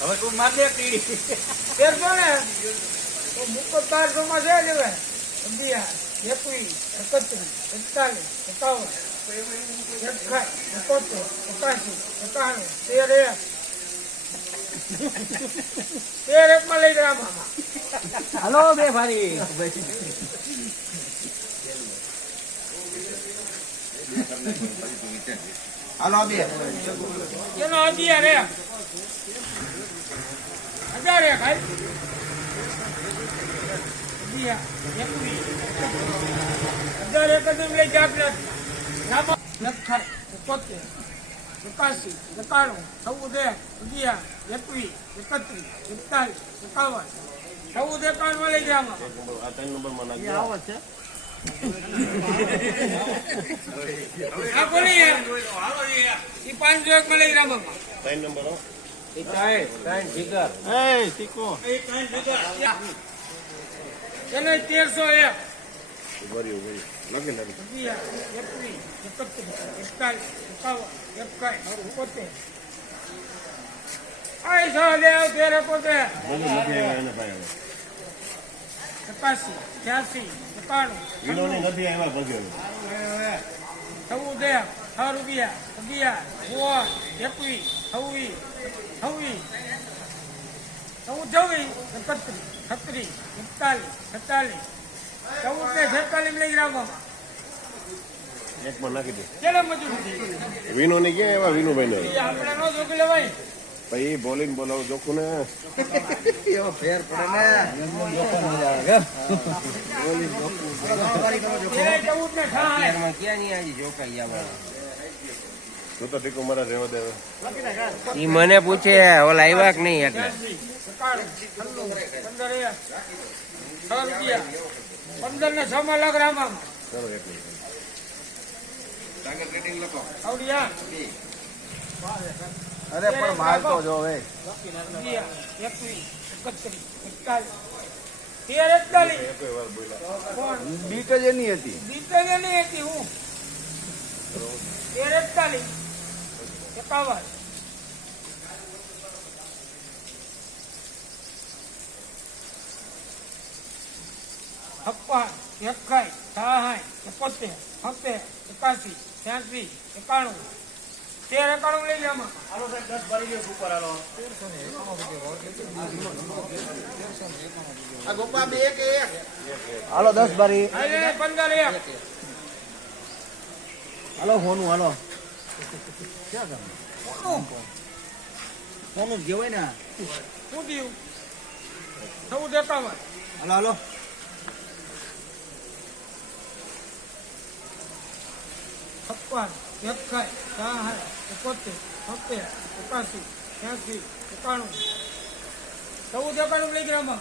હવે તું માર દે તીડી 1300 ને તો મુકત 1200 માં છે લેવાય 21 31 41 57 13 માં લઈ ગયા મામા. હાલો બે ભારી હાલો બે એનો 11 ખાય 11 કદમ લઈ ગયા લખાય 71 81 91 14 21 31 41 57 14 એકાવન માં લઈ ગયા આ 3 નંબર માં નાખી આવો છે આ બોલી એ 501 માં લઈ ગયા મામા 3 નંબર હો એ કાય કાય જીગર એ સીકો એ કાય જીગર એને 1301 ભર્યું લગે લગે 46 લઈ ગયા એક માં નાખી દે ચલો મજૂરી વિનો ને ક્યાં એવા વિનુભાઈ ને આપણે નો જોકી લેવાય ભાઈ બોલીને બોલાવો જોખું ને એવો ફેર પડે ને ક્યાં નહીં આવી જોકાઈ આવવા તું તો ટીકો મારા રહેવા દે ઈ મને પૂછે ઓલા આવ્યા કે નહીં એટલે 15 ને 6 માં લાખ રામા ચલો એટલી આવડિયા અરે પણ માલ તો જો હવે 21 31 41 બીટ જ એની હતી દીકરી નહીં હતી હું 41 51 56 61 60 71 71 81 91 13 લઈ જામાં હાલો સાહેબ 10 ભરી ગયો ઉપર હાલો આ ગોપા બે કે એક હાલો 10 બારી હાલે 15 1 હાલો હોનું હાલો ક્યાં કરવાનું હોનું જેવાય ને શું થયું સૌ દેખાવા હાલો હાલો 56 61 60 71 71 81 82 91 14 લઈ ગયા